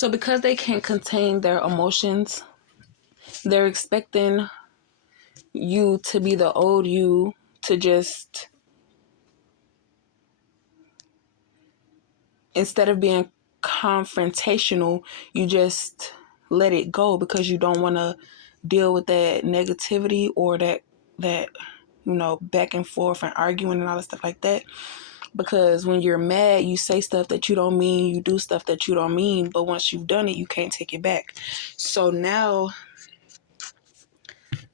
So because they can't contain their emotions, they're expecting you to be the old you, to just, instead of being confrontational, you just let it go because you don't want to deal with that negativity or that back and forth and arguing and all that stuff like that. Because when you're mad, you say stuff that you don't mean, you do stuff that you don't mean, but once you've done it, you can't take it back. So now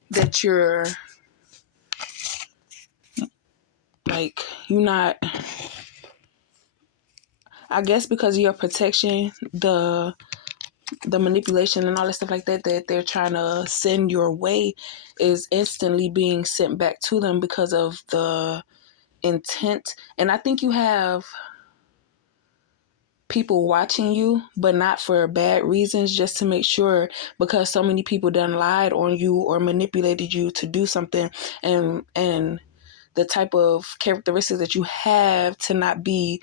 that you're like, you're not, I guess because of your protection, the manipulation and all that stuff like that they're trying to send your way is instantly being sent back to them because of the intent. And I think you have people watching you, but not for bad reasons, just to make sure, because so many people done lied on you or manipulated you to do something, and the type of characteristics that you have to not be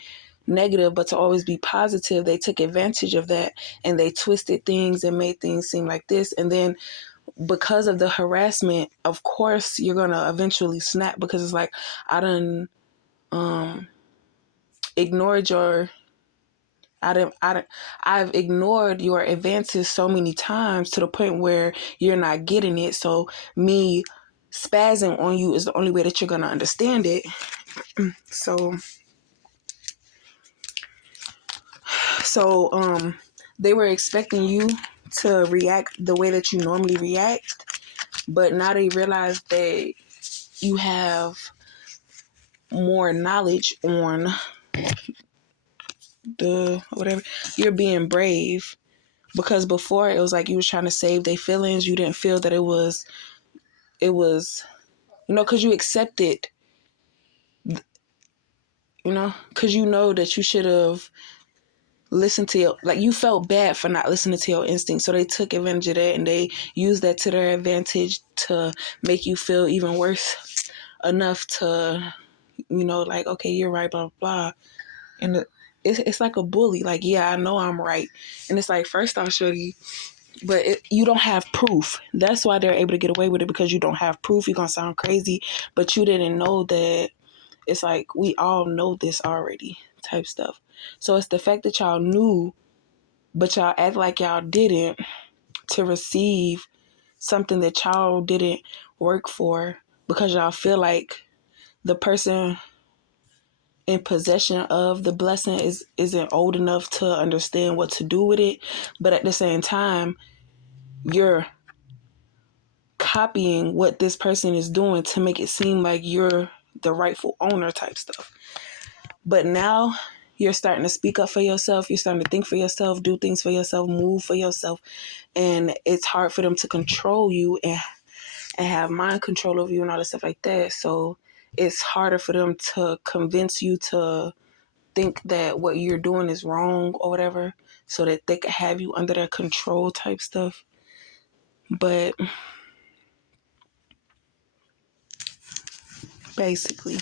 negative but to always be positive, they took advantage of that and they twisted things and made things seem like this. And then because of the harassment, of course you're gonna eventually snap, because it's like, I done ignored your I've ignored your advances so many times to the point where you're not getting it. So me spazzing on you is the only way that you're gonna understand it. So they were expecting you to react the way that you normally react, but now they realize that you have more knowledge on the whatever. You're being brave, because before it was like you was trying to save their feelings. You didn't feel that it was because you accepted, because you know that you should have listened to your, like, you felt bad for not listening to your instincts. So they took advantage of that and they used that to their advantage to make you feel even worse enough to, like, okay, you're right, blah, blah, blah. And it's like a bully. Like, yeah, I know I'm right. And it's like, first off, shorty, but you don't have proof. That's why they're able to get away with it, because you don't have proof. You're going to sound crazy, but you didn't know that. It's like, we all know this already type stuff. So it's the fact that y'all knew, but y'all act like y'all didn't, to receive something that y'all didn't work for, because y'all feel like the person in possession of the blessing isn't old enough to understand what to do with it. But at the same time, you're copying what this person is doing to make it seem like you're the rightful owner type stuff. But now you're starting to speak up for yourself. You're starting to think for yourself, do things for yourself, move for yourself. And it's hard for them to control you and have mind control over you and all that stuff like that. So it's harder for them to convince you to think that what you're doing is wrong or whatever, so that they can have you under their control type stuff. But basically,